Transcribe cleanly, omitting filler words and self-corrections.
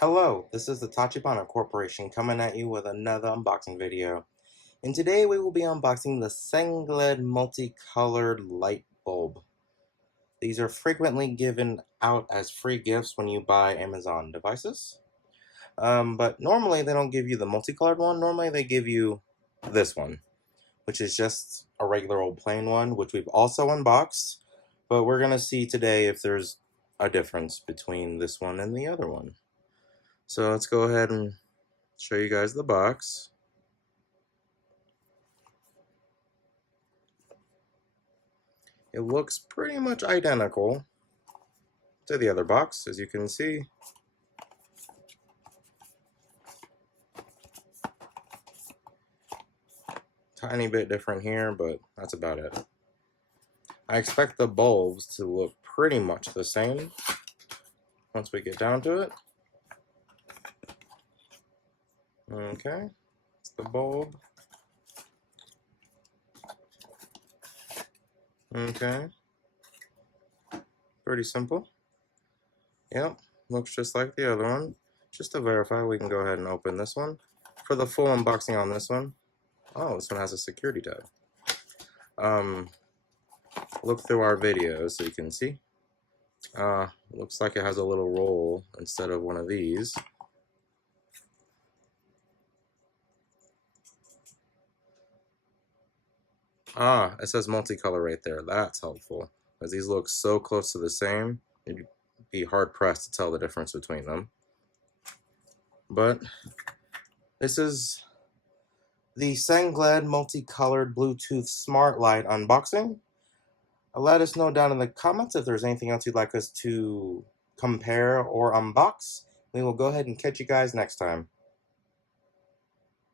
Hello, this is the Tachibana Corporation coming at you with another unboxing video. And today we will be unboxing the Sengled Multicolored light bulb. These are frequently given out as free gifts when you buy Amazon devices. But normally they don't give you the multicolored one. Normally they give you this one, which is just a regular old plain one, which we've also unboxed. But we're going to see today if there's a difference between this one and the other one. So let's go ahead and show you guys the box. It looks pretty much identical to the other box, as you can see. Tiny bit different here, but that's about it. I expect the bulbs to look pretty much the same once we get down to it. Okay, it's the bulb. Okay, pretty simple. Yep, looks just like the other one. Just to verify, we can go ahead and open this one. For the full unboxing on this one, oh, this one has a security tab. Look through our videos so you can see. Looks like it has a little roll instead of one of these. It says multicolor right there. That's helpful, because these look so close to the same, you'd be hard-pressed to tell the difference between them. But this is the Sengled Multicolored Bluetooth Smart Light unboxing. Let us know down in the comments if there's anything else you'd like us to compare or unbox. We will go ahead and catch you guys next time.